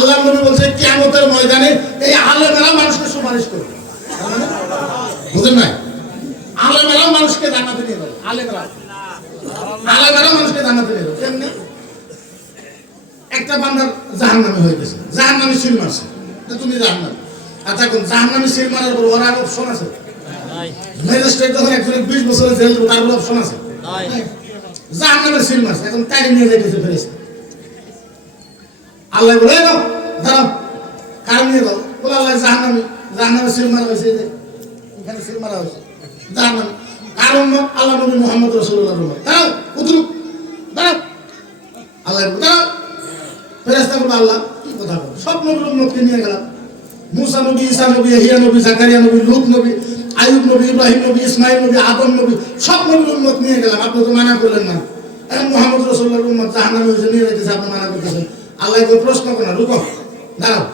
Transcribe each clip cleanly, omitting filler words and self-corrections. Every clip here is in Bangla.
আল্লাহ নবী বলছে কিয়ামতের ময়দানে এই আলেমেরা মানুষকে সুপারিশ করবে। বুঝেন না? আলেমেরা মানুষকে জান্নাতে নিয়ে যাবে। আলেমেরা মানুষকে জান্নাতে নিয়ে যাবে। কেমনে? একটা বান্দার জাহান্নামে হয়ে গেছে, জাহান্নামে সিল মারছে, তুমি জাহান্নামে। আচ্ছা কোন জাহান্নামে সিল মারার পর ওর আর অপশন আছে? ম্যাজিস্ট্রেট যখন একজনের 20 বছরের জেল দেবে তার অপশন আছে? জাহান্নামের সিল মারছে, এখন তাই নিয়ে যাইতেছে ফেরেশতা। আল্লাহ বলে দাও, দাঁড়াও, কার নিয়ে দাও? বলে আল্লাহ জাহান্নামে সিল মারা হয়েছে, এখানে সিল মারা হয়েছে জাহান্নামে। কারণ আল্লাহ নবী মুহাম্মদ রাসূলুল্লাহ দাঁড়াও, উঠুক, দাঁড়াও। আল্লাহ দাঁড়াও, ফেরেশতা বলে আল্লাহ কি কথা বল? সব নবীর উম্মতকে নিয়ে গেলাম, মুসা নবী, ঈসা নবী, ইয়াহইয়া নবী, জাকারিয়া নবী, লূত নবী, আইয়ুব নবী, ইব্রাহিম নবী, ইসমাঈল নবী, আদম নবী, সব নবীর উম্মত নিয়ে গেলাম, আপনি তো মানা করলেন না। এখন মুহাম্মদ রাসূলুল্লাহর উম্মত জাহান্নামে হয়েছে, নিয়ে যাইতেছে, আপনি মানা করতেছেন। আল্লাহ কই প্রশ্ন করো না, রুকো, দাঁড়াও।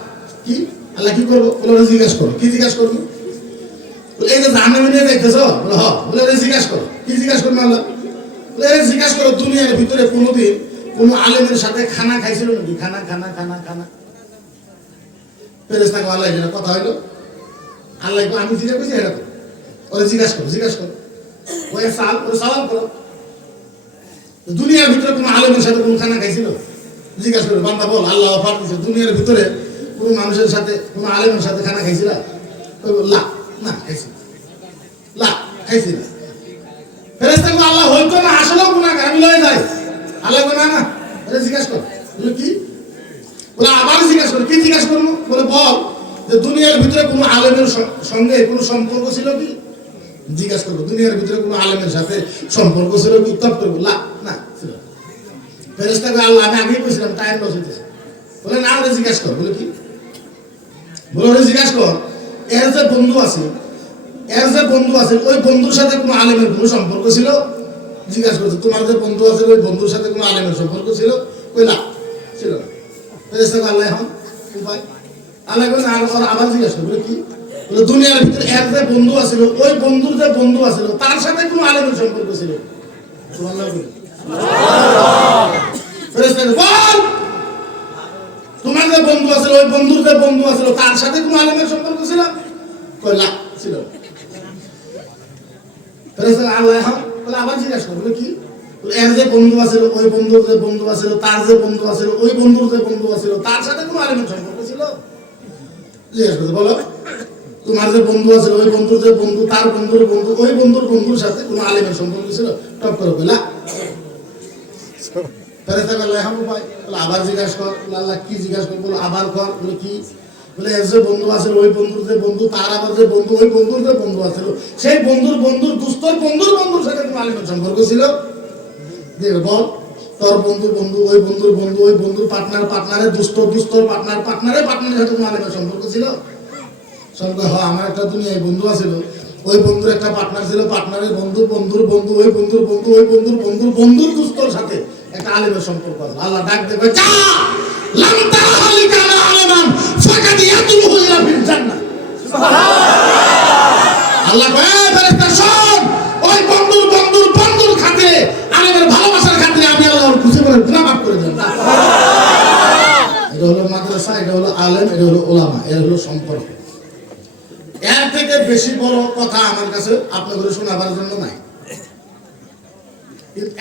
কি আল্লাহ কি করবো? বলে জিজ্ঞাসা করো। কি জিজ্ঞাসা করবো? এই যে জাহান্নামে নিয়ে যাইতেছ, বলে হ। বলে জিজ্ঞাসা করো। কি জিজ্ঞাসা করবো? আল্লাহ বলে জিজ্ঞাসা করো, দুনিয়ার ভিতরে কোনোদিন কোন আলেমের সাথে খানা খাইছিল নাকি? খানা খানা খানা খানা। ফেরেশতা কয় আল্লাহ এটা কথা হইলো? আল্লাহ কয় আমি জিজ্ঞাসা করছি এটা তো। ওরে জিজ্ঞাসা করো, জিজ্ঞাসা করো, ওই সওয়াল করো, দুনিয়ার ভিতরে কোন আলেমের সাথে কোন খানা খাইছিল? জিজ্ঞাসা করো। বান্দা বল, আল্লাহ অফার দিয়েছে, দুনিয়ার ভিতরে কোন মানুষের সাথে কোন আলেমের সাথে খানা খাইছিল? লা, না খাইছি, লা খাইছি না। ফেরেশতা কয় আল্লাহ হইতো না, আসলেও গুনাহগার, আমি লয়ে যাই। আল্লাহ কয় না না, এটা জিজ্ঞাসা কর। বলে কি? বলে আবার জিজ্ঞাসা করো। কি জিজ্ঞাসা করবো? বলে বল যে দুনিয়ার ভিতরে কোন আলেমের সঙ্গে কোন সম্পর্ক ছিল কি? জিজ্ঞাসা করবো দুনিয়ার ভিতরে কোন আলেমের সাথে সম্পর্ক ছিল কি? তপ করবো লা, না ছিল। ফেরেশতা কয় আল্লাহ আমি আগেই কইছিলাম টাইম লস হইতেছে। বলে না, ওরে জিজ্ঞাসা কর। বলে কি? বলে ওরে জিজ্ঞাসা কর, এর যে বন্ধু আছে, ওই বন্ধুর সাথে কোন আলেমের কোন সম্পর্ক ছিল? জিজ্ঞাসা করছে তোমার যে বন্ধু আছে ওই বন্ধুর সাথে কোন আলেমের সম্পর্ক ছিল? কই না, ছিল না। ফেরেশতা কয় আল্লাহ এখন উপায়? আল্লাহ কয় আর আবার জিজ্ঞাসা করে। বলে কি? বলে দুনিয়ার ভিতরে এর যে বন্ধু আছিল, ওই বন্ধুর যে বন্ধু আছিল তার সাথে কোন আলেমের সম্পর্ক ছিল? সুবহানাল্লাহ বলে। ফেরেশতা বল তোমার যে বন্ধু আছিল, ওই বন্ধুর যে বন্ধু আছিল তার সাথে কোন আলেমের সম্পর্ক ছিল? কই না, ছিল। ফেরেশতা আল্লাহ এখন বলে আবার জিজ্ঞাসা করে। বলে কি? এর যে বন্ধু আছিল, ওই বন্ধুর যে বন্ধু আছিল, তার যে বন্ধু আছিল, ওই বন্ধুর যে বন্ধু আছিল তার সাথে কোন আলেমের সম্পর্ক ছিল? জিজ্ঞাসা করছে। বলো তোমার যে বন্ধু আছিল, ওই বন্ধুর যে বন্ধু, তার বন্ধুর বন্ধু, ওই বন্ধুর বন্ধুর সাথে কোন আলেমের সম্পর্ক ছিল? টপ করে কইলা। ফেরেশতা আল্লাহ এখন উপায়? বলে আবার জিজ্ঞাসা কর। আল্লাহ কি জিজ্ঞাসা কর? বলে আবার কর। বলে কি? বলে এর যে বন্ধু আছিল, ওই বন্ধুর যে বন্ধু, তার আবার যে বন্ধু, ওই বন্ধুর যে বন্ধু আছিল, সেই বন্ধুর বন্ধুর দুস্তর বন্ধুর সাথে কোন আলেমের সম্পর্ক ছিল? বল তোর বন্ধুর বন্ধু, ওই বন্ধুর বন্ধু, ওই বন্ধুর পার্টনারের দুস্তর পার্টনারের সাথে কোন আলেমের সম্পর্ক ছিল? সঙ্গে হ আমার একটা দুনিয়ায় বন্ধু আছিল, ওই বন্ধুর একটা পার্টনার ছিল, পার্টনারের বন্ধুর বন্ধুর বন্ধু, ওই বন্ধুর বন্ধু, ওই বন্ধুর বন্ধুর দুস্তর সাথে একটা আলেমের সম্পর্ক আছে। আল্লাহ ডাক দেবে, যা লাম তারাহালিকা আলা আলামান ফাকাদ ইয়াদুলহু ইলা ফিল জান্নাহ। সুবহানাল্লাহ। আল্লাহ কয় ফেরেশতা শোন, ওই বন্ধুর খাতিরে, আলেমের ভালোবাসার খাতিরে আমি আল্লাহ ওর খুশি করে গুনাহ মাফ করে দেন। এটা হলো মাদ্রাসা, এটা হলো আলেম, এটা হলো উলামা, এটা হলো সম্পর্ক। এর থেকে বেশি বড় কথা আমার কাছে আপনাদের শোনাবার জন্য নাই।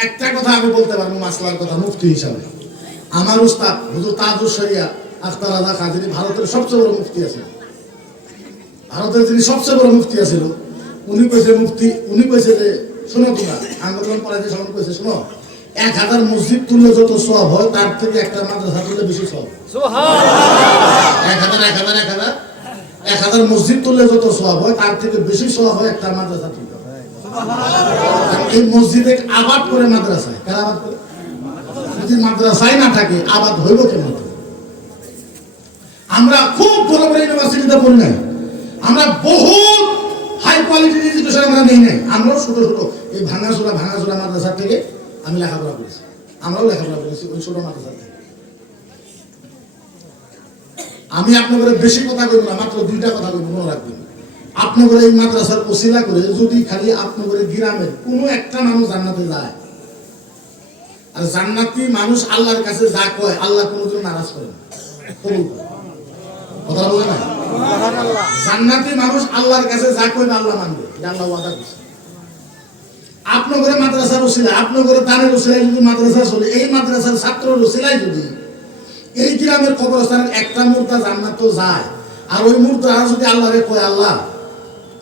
একটা কথা আমি বলতে পারবো মাসলার কথা মুফতি হিসাবে, আমার উস্তাদ হুজুর তাজুল শরিয়া আখতার আদা কাদেরী ভারতের সবচেয়ে বড় মুফতি আছে, ভারতের যিনি সবচেয়ে বড় মুফতি আছিল, উনি কইছে যে শোনো তোমরা আন্দোলন পড়াইতে সময় কইছে শোনো, 1000 মসজিদ তুললে যত সওয়াব হয় তার থেকে একটা মাদ্রাসা তুললে বেশি সওয়াব। সুবহানাল্লাহ। 1000 মসজিদ তুললে যত সওয়াব হয় তার থেকে বেশি সওয়াব হয় একটা মাদ্রাসা তুললে। এই মসজিদে আবাদ করে মাদ্রাসায়, কারা আবাদ করে? যদি মাদ্রাসায় না থাকে আবাদ হইব কেমন? আমরা খুব বড় বড় ইউনিভার্সিটিতে পড়ি নাই, আমরা বহুত হাই কোয়ালিটির এডুকেশন আমরা নেই নাই, আমরাও ছোট এই ভাঙাচোরা মাদ্রাসা থেকে আমি লেখাপড়া করেছি, আমরাও লেখাপড়া করেছি ওই ছোট মাদ্রাসা থেকে। আমি আপনাদের বেশি কথা কইব না, মাত্র 2টা কথা কইব, মনে রাখবেন। আপনাদের এই মাদ্রাসার ওসিলা করে যদি খালি আপনাদের গ্রামের কোনো একটা মানুষ জান্নাতে যায়, আর জান্নাতি মানুষ আল্লাহর কাছে যা কয় আল্লাহ কোনোদিন নারাজ করে না। কবুল করে। কথা বলে না? জান্নাতি মানুষ আল্লাহর কাছে যা কইবে আল্লাহ মানবে, এটা আল্লাহ ওয়াদা করছে। আপনার ঘরে মাদ্রাসার ওসিলা, আপনার ঘরে দানের ওসিলায় যদি মাদ্রাসা চলে, এই মাদ্রাসার ছাত্রের ওসিলায় যদি এই গ্রামের কবরস্থানের একটা মুর্দা জান্নাত যায়, আর ওই মুর্দা যদি আল্লাহরে কয় আল্লাহ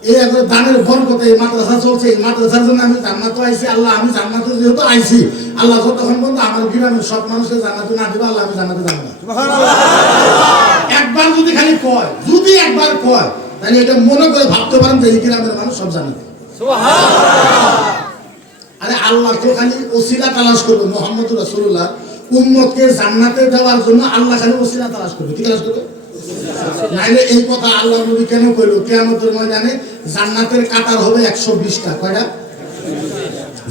এই একবার দানের বরকতে এই মাদ্রাসা চলছে, এই মাদ্রাসার জন্য আমি জান্নাত আইছি, আল্লাহ আমি জান্নাতে যেহেতু আইছি, আল্লাহ যতক্ষণ পর্যন্ত আমার গ্রামের সব মানুষকে জান্নাতে না দিবে, আল্লাহ আমি জান্নাতে যাবো না। একবার যদি খালি কয়, যদি একবার কয়, তাহলে এটা মনে করে ভাবতে পারেন যে এই গ্রামের মানুষ সব জান্নাতে। আরে আল্লাহ তো খালি ওসিলা তালাশ করবে, মুহাম্মদুর রাসূলুল্লাহ উম্মতকে জান্নাতে দেওয়ার জন্য আল্লাহ খালি ওসিলা তালাশ করবে। কি তালাশ করবে? নাইলে এই কথা আল্লাহ নবী কেন কইলো কিয়ামতের ময়দানে জান্নাতের কাতার হবে 120টা। কয়টা?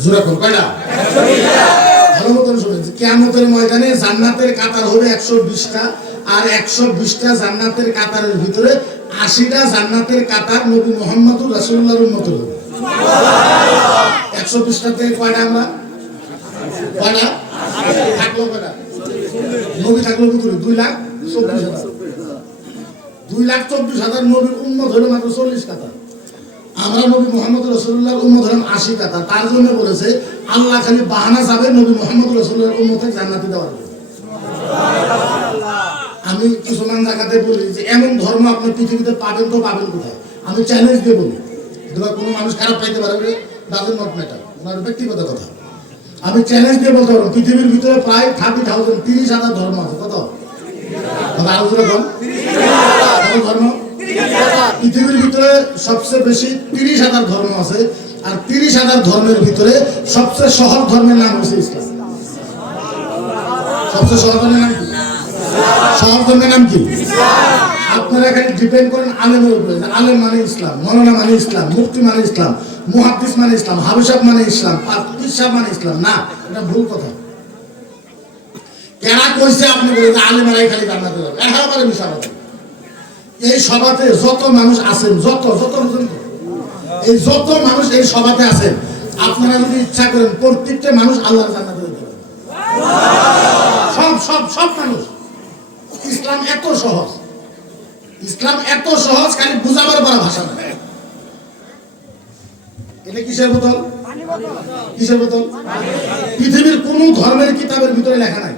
জোরে কোন কয়টা? 120টা। ভালো মতন শুনেন, কিয়ামতের ময়দানে জান্নাতের কাতার হবে 120টা, আর 120টা জান্নাতের কাতারের ভিতরে 80টা জান্নাতের কাতার নবী মুহাম্মদুর রাসূলুল্লাহর উম্মত হবে। 120টা থেকে কয়টা আমরা? কয়টা? থাকলো কয়টা? নবী থাকলো কত? 2,24,000। 2,24,000 নবীর উম্মত হলো মাত্র 40 কাতার। আমরা নবী মুহাম্মদ রাসূলুল্লাহর উম্মত হলাম 80 কাতার। তার জন্য বলেছে আল্লাহ খালি বাহানা যাবে নবী মুহাম্মদ রাসূলুল্লাহর উম্মতকে জান্নাতে দেওয়ার জন্য। আমি কিছুমান জায়গাতে বলি যে এমন ধর্ম আপনি পৃথিবীতে পাবেন তো পাবেন কোথায়? আমি চ্যালেঞ্জ দিয়ে বলি, এটা কোনো মানুষ খারাপ পাইতে পারবে, ডাজেন্ট নট ম্যাটার, ওনার ব্যক্তিগত কথা। আমি চ্যালেঞ্জ দিয়ে বলতে পারবো পৃথিবীর ভিতরে প্রায় 30,000 30,000 ধর্ম আছে। কত? আরো জোরে বল। ধর্ম পৃথিবীর ভিতরে সবচেয়ে বেশি 30,000 ধর্ম আছে, আর 30,000 ধর্মের ভিতরে সবচেয়ে সহজ ধর্মের নাম হচ্ছে ইসলাম। সবচেয়ে সহজ ধর্মের নাম কি? সহজ ধর্মের নাম কি? আপনারা এখানে ডিপেন্ড করেন আলেমের উপরে। আলেম মানে ইসলাম, মৌলানা মানে ইসলাম, মুফতি মানে ইসলাম, মুহাদ্দিস মানে ইসলাম, হাফেজ মানে ইসলাম, পীর মানে ইসলাম। না, এটা ভুল কথা। কেনা কইছে আপনি বলেন আলেমেরাই খালি জান্নাতে যাবে, একেবারে মিশা কথা। এই সভাতে যত মানুষ আছেন, যত এই যত মানুষ এই সভাতে আছেন, আপনারা যদি ইচ্ছা করেন প্রত্যেকটা মানুষ আল্লাহর জান্নাতে যেতে পারে। সব সব সব মানুষ। ইসলাম এত সহজ, ইসলাম এত সহজ, খালি বুঝাবার পর ভাষা না। এটা কিসের বোতল? কিসের বোতল? পৃথিবীর কোন ধর্মের কিতাবের ভিতরে লেখা নাই,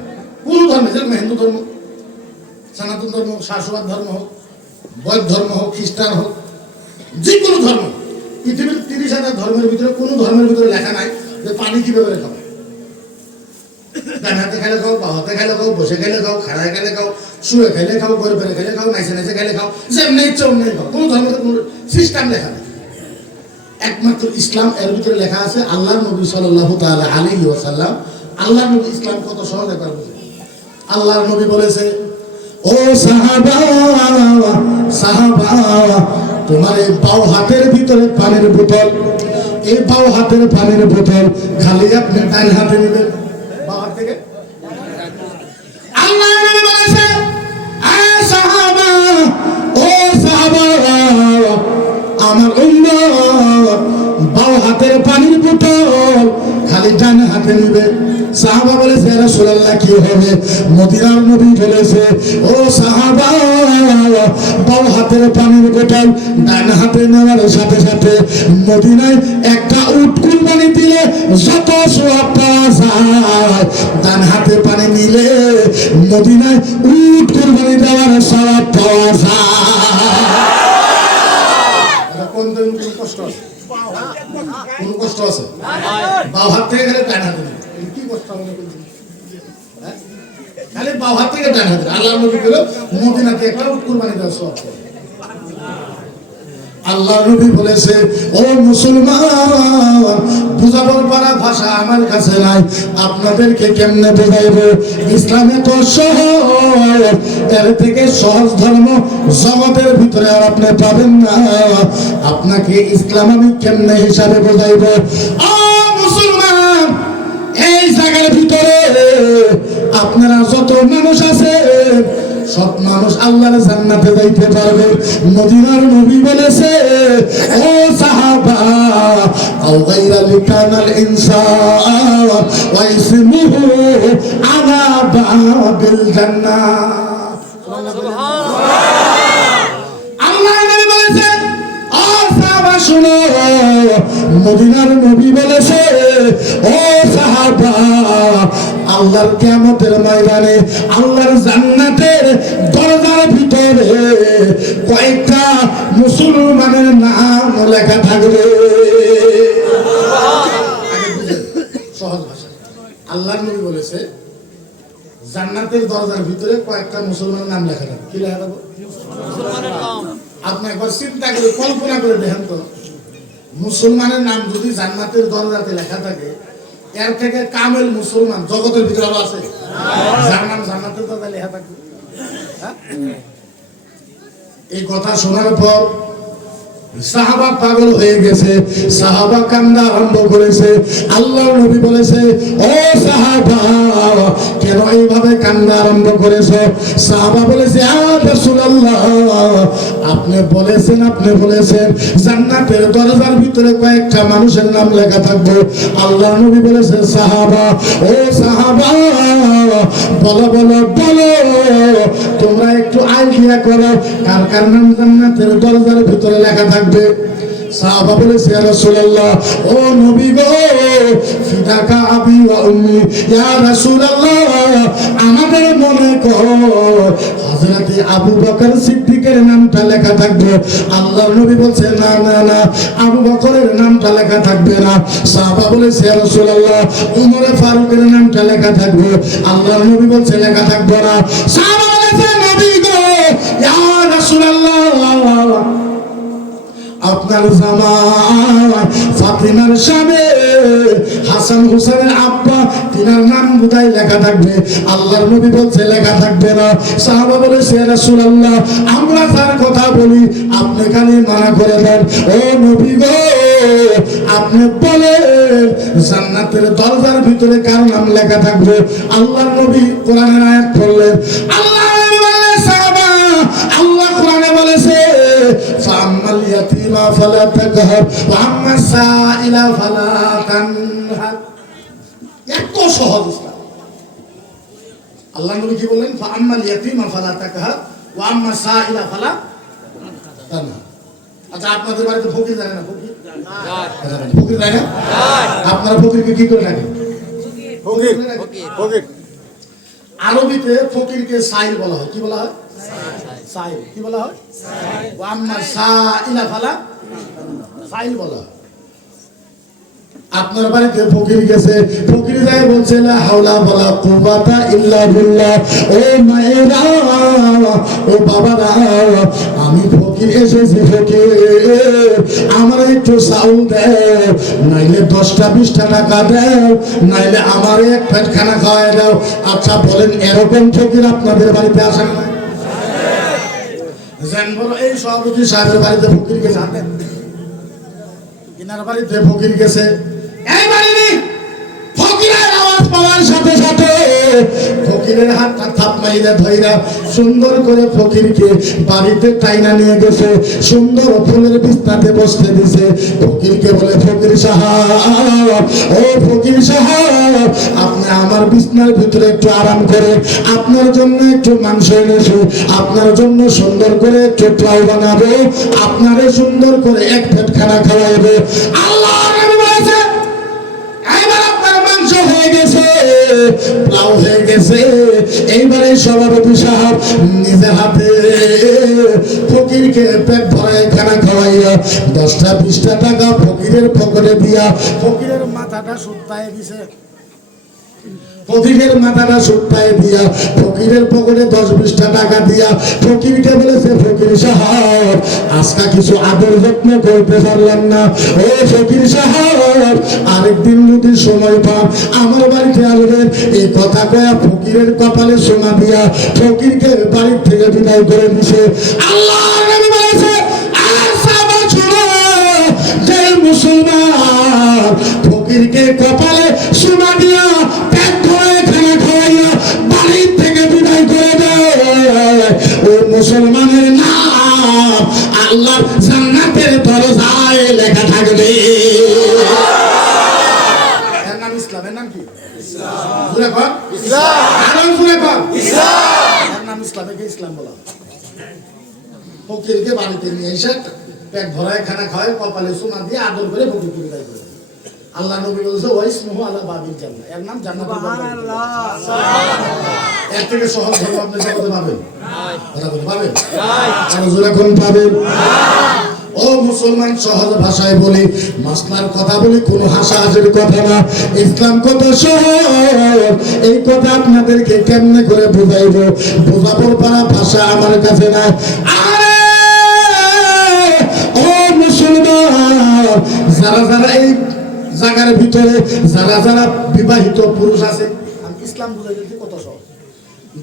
কোন ধর্মে, যেরকম হিন্দু ধর্ম, সনাতন ধর্ম, শাশ্বত ধর্ম হোক, বৌদ্ধ ধর্ম হোক, খ্রিস্টান হোক, যে কোনো ধর্ম, পৃথিবীর 30,000 ধর্মের ভিতরে কোন ধর্মের ভিতরে লেখা নাই যে পানি কিভাবে খাবে। ডান হাতে খাইলে খাও, বা হাতে খাইলে খাও, বসে খাইলে খাও, খাড়ায় খাইলে খাও, শুয়ে খাইলে খাও, গড়ে পেরে খাইলে খাও, নাইসে নাইসে খাইলে খাও, যেমনি ইচ্ছা অমনি খাও। কোনো ধর্মের কোনো সিস্টেম লেখা নেই। একমাত্র ইসলাম এর ভিতরে লেখা আছে। আল্লাহর নবী সাল্লাল্লাহু তাআলা আলাইহি ওয়াসাল্লাম, আল্লাহর নবী ইসলাম কত সহজ একবার বুঝে। আল্লাহর নবী বলেছে, ও সাহাবা সাহাবা, তোমার এই বাও হাতের ভিতরে পানির বোতল, এই বাও হাতের পানির বোতল খালি আপনি ডান হাতে নেবেন। বাও হাত থেকে আল্লাহর নবী বলেছে, এ সাহাবা, ও সাহাবা, আমার উম্মত বাও হাতের পানির বোতল খালি ডান হাতে নিবে। সাহাবা বলেছে, ইয়া রাসূলুল্লাহ কি হবে? মদিনার নবী বলেছে, ও সাহাবা, বাও হাতের পানির বোতল ডান হাতে নেওয়ার সাথে সাথে মদিনায় একটা উট কুরবানি দিলে যত সওয়াব পাওয়া যায়, ডান হাতে পানি নিলে মদিনায় উট কুরবানি দেওয়ার সওয়াব পাওয়া যায়। কোন কষ্ট আছে? কোন কষ্ট আছে? বাও হাত থেকে গেলে ডান হাতে কি কষ্ট মনে করছি? খালি বাও হাত থেকে ডান হাতে। আল্লাহর নবী বলল মদিনাতে একটা কুরবানি দেওয়ার সওয়াব। আল্লাহর নবী বলেছে, ও মুসলমান, বুঝাবার পারা ভাষা আমার কাছে নাই, আপনাদেরকে কেমনে বোঝাইব? ইসলামে তো সহজ, এর থেকে সহজ ধর্ম জগতের ভিতরে আর আপনি পাবেন না। আপনাকে ইসলাম আমি কেমনে হিসাবে বোঝাইব? ও মুসলমান, এই জায়গার ভিতরে আপনারা যত মানুষ আছে সব মানুষ আল্লাহর জান্নাতে যাইতে পারবে। মদিনার নবী বলেছে, ও সাহাবা, আও গায়রাল কানাল ইনসান ওয়া ইসমুহু আলা বাবিল জান্নাহ। আল্লাহ নবী বলেছেন, ও সাহাবা শুনো, মদিনার নবী বলেছে, ও সাহাবা, আল্লাহর কিয়ামতের ময়দানে আল্লাহর জান্নাতের দরজার ভিতরে কয়েকটা মুসলমানের নাম লেখা থাকবে। সহজ ভাষা, আল্লাহর নবী বলেছে জান্নাতের দরজার ভিতরে কয়েকটা মুসলমানের নাম লেখা থাকবে। কি লেখা থাকবে? আপনি একবার চিন্তা করে কল্পনা করে দেখেন তো, মুসলমানের নাম যদি জান্নাতের দরজাতে লেখা থাকে, এর থেকে কামেল মুসলমান জগতের ভিতরে আরো আছে যার নাম জান্নাতের দরজায় লেখা থাকবে? এই কথা শোনার পর সাহাবা পাগল হয়ে গেছে, সাহাবা কান্না আরম্ভ করেছে। আল্লাহর নবী বলেছে, ও সাহাবা, কেন এইভাবে কান্না আরম্ভ করেছো? সাহাবা বলেছে, ইয়া রাসূলুল্লাহ, আপনি বলেছেন জান্নাতের দরজার ভিতরে কয়েকটা মানুষের নাম লেখা থাকবে। আল্লাহর নবী বলেছে, সাহাবা, ও সাহাবা, বলো বলো বলো, তোমরা একটু আইডিয়া করো কার কার নাম জান্নাতের দরজার ভিতরে লেখা থাকবে। সাহাবা বলেছে, ইয়া রাসূলুল্লাহ, ও নবী গো, ফিদাকা আবি ওয়া উম্মি, ইয়া রাসূলুল্লাহ, আমাদের মনে কর হযরত আবু বকর সিদ্দিকের নামটা লেখা থাকবে। আল্লাহর নবী বলছে, না না না, আবু বকরের নামটা লেখা থাকবে না। সাহাবা বলেছে, ইয়া রাসূলুল্লাহ, ওমর ফারুকের নামটা লেখা থাকবে। আল্লাহর নবী বলছে, লেখা থাকবে না। সাহাবা বলেছে, নবী গো, ইয়া রাসূলুল্লাহ, আপনার জামাই ফাতিমার স্বামী হাসান হুসেনের আব্বা, তিনার নাম বোধহয় লেখা থাকবে। আল্লাহর নবী বলছে, লেখা থাকবে না। সাহাবা বলেছে, ইয়া রাসূলুল্লাহ, আমরা যার কথা বলি আপনি খালি মানা করে দেন। ও নবী গো, আপনি বলেন জান্নাতের দরজার ভিতরে কার নাম লেখা থাকবে? আল্লাহর নবী কোরআনের আয়াত পড়লেন। আল্লাহ কোরআনে বলেছে, ফাআম্মাল ইয়াতীমা ফালা তাকহার ওয়া আম্মাস সাইলা ফালা তানহার। এত সহজ ইসলাম। আল্লাহ নবী কি বললেন? ফাআম্মাল ইয়াতীমা ফালা তাকহার ওয়া আম্মাস সাইলা ফালা তানহার। আচ্ছা, আপনাদের বাড়িতে ফকির জানে না? ফকির ফকির জানে না? আপনারা ফকিরকে কি করে ডাকেন? ফকির ফকির। আরবিতে ফকিরকে সাইল বলা হয়। কি বলা হয়? সাইল। কি বলা হয়? ওয়া আম্মা সাইলা ফালা সাইল বলা হয়। আপনার বাড়িতে ফকির গেছে, ফকির যায় বলছে, লা হাওলা ওয়ালা কুওয়াতা ইল্লা বিল্লাহ। ও মায়েরা, ও বাবারা, আমি ফকির এসেছি, ফকির আমার একটু চাউল দাও, নাইলে 10টা 20টা টাকা দাও, নাইলে আমার এক পেট খানা খাওয়াই দাও। আচ্ছা বলেন, এরকম ফকির আপনাদের বাড়িতে আসে না? জান বলো, এই সভাপতি সাহেবের বাড়িতে ফকির গেছে, হাতেন ইনার বাড়িতে ফকির গেছে। এই বাড়ি ফকিরের আওয়াজ পাওয়ার সাথে সাথে ফকিরের হাতটা থাপ মাইরা ধইরা সুন্দর করে ফকিরকে বাড়িতে টাইনা নিয়ে গেছে, সুন্দর ফুলের বিছনাতে বসতে দিছে। ফকিরকে বলে, ফকির সাহেব, ও ফকির সাহেব, আপনি আমার বিছনার ভিতরে একটু আরাম করেন, আপনার জন্য একটু মাংস এনেছি, আপনার জন্য সুন্দর করে একটু পোলাও বানাবো, আপনারে সুন্দর করে এক পেট খানা খাওয়াইবে। আল্লাহ নবী বলেছে, এইবার আপনার মাংস হয়ে গেছে, পোলাও হয়ে গেছে। এইবারে সভাপতি সাহেব নিজে হাতে ফকিরকে পেট ভরায় খানা খাওয়াইয়া 10টা 20টা টাকা ফকিরের পকেটে দিয়া ফকিরের মাথাটা সুতায় দিছে। ফকিরের মাথাটা সুতায় দিয়া ফকিরের পকেটে 10-20টা টাকা দিয়া ফকিরকে বলেছে, ফকির সাহেব, আজকে কিছু আদর যত্ন করতে পারলাম না। ও ফকির সাহেব, আরেকদিন যদি সময় পান আমার বাড়িতে আসবেন। এই কথা কয়া ফকিরের কপালে সোনা দিয়া ফকিরকে বাড়ির থেকে বিদায় করে দিছে। আল্লাহ নবী বলেছে, আর সাহাবা শুনো, যে মুসলমান ফকিরকে কপালে সোনা দিয়া পেট ভরে খানা খাওয়াইয়া বাড়ির থেকে বিদায় করে দেয়, ওই মুসলমানের নাম আল্লাহর জান্নাতের দরজায় লেখা থাকবে। এর নাম ইসলাম। এর নাম কি? ইসলাম। জোরে কর, ইসলাম। আরো জোরে কর, ইসলাম। এর নাম ইসলাম। একে ইসলাম বলা হয়। ফকিরকে বাড়িতে নিয়ে এসে পেট ভরায় খানা খাওয়ায়, কপালে চুমা দিয়ে আদর করে ফকিরকে বিদায় করে। আল্লাহ নবী বলছে ওয়াইসমুহু আলা বাবিল জান্নাহ, এর নাম জান্নাতুল বাব। এর থেকে সহজ ধর্ম আপনি জগতে পাবেন? কথা বলে পাবেন? আরো জোরে কোন পাবেন? ও মুসলমান, সহজ ভাষায় বলি, মাসলার কথা বলি, কোনো হাসাহাসির কথা না। ইসলাম কত সহজ, এই কথা আপনাদেরকে কেমনে করে বুঝাইব, বোঝাবো পারা ভাষা আমার কাছে না। আরে ও মুসলমান, যারা যারা এই জায়গার ভিতরে যারা যারা বিবাহিত পুরুষ আছে, আমি ইসলাম বুঝাই দিতে কত সহজ।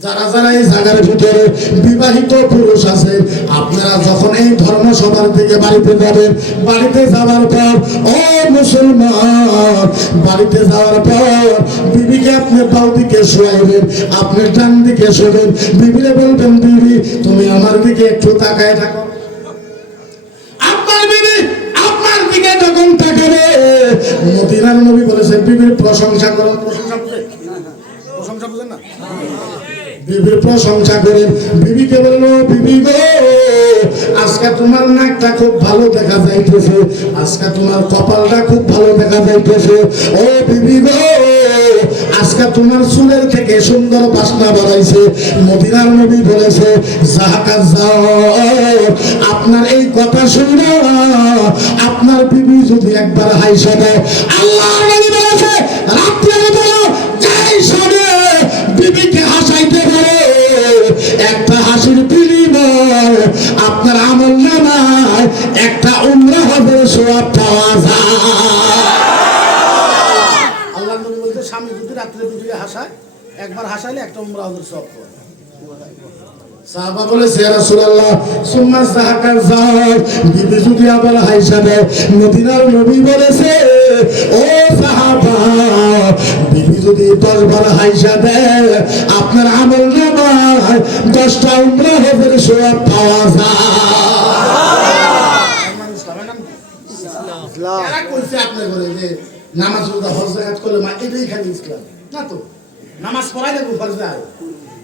যারা যারা এই জায়গার ভিতরে বিবাহিত পুরুষ আছে, আপনারা যখন এই ধর্মসভার থেকে বাড়িতে যাবেন, বাড়িতে যাওয়ার পর ও মুসলমান, বাড়িতে যাওয়ার পর বিবিকে আপনি বাউ দিকে শোয়াইবেন, আপনি ডান দিকে শোবেন। বিবিরে বলবেন, বিবি তুমি আমার দিকে একটু তাকায় থাকো। আপনার বিবি আপনার দিকে যখন তাকাবে, মদিনার নবী বলেছে বিবির প্রশংসা করো। প্রশংসা বুঝেন? প্রশংসা বুঝেন না? বিবির প্রশংসা করেন। বিবিকে বলল, বিবি গো, আজকে তোমার নাকটা খুব ভালো দেখা যাইতেছে, আজকে তোমার কপালটা খুব ভালো দেখা যাইতেছে। ও বিবি গো, আজকে তোমার চুলের থেকে সুন্দর বাসনা বাড়াইছে। মদিনার নবী বলেছে, জাহাকাত যাও। আপনার এই কথা শুনে আপনার বিবি যদি একবার হাইসা দেয়, আল্লাহ নবী বলেছে রাত্রে বলো যাই শুনে বিবিকে হাসাইতে পারে, একটা হাসির বিনিময় আপনার আমল নামায় একটা উমরা হজের সওয়াব পাওয়া যায়। আল্লাহ নবী বলতে, স্বামী যদি রাত্রে বিবিকে হাসায়, একবার হাসাইলে একটা উমরা হজের সওয়াব পাওয়া যায়। সাহাবা বলেছে, ইয়া রাসূলুল্লাহ, সুম্মা জাহাকাত যাও। বিবি যদি আবার হাইসা দেয়, মদিনার নবী বলেছে, ও সাহাবা, বিবি যদি 10 বার হাইসা দেয়, আপনার আমল নামায় 10টা উমরা হজের সওয়াব পাওয়া যায়। ইসলামের নাম কি? ইসলাম। এরা কইছে আপনার ঘরে যে নামাজ রোজা হজ যাকাত করলে মা এটাই খালি ইসলাম না। তো নামাজ পড়াইলে গোফার যায়,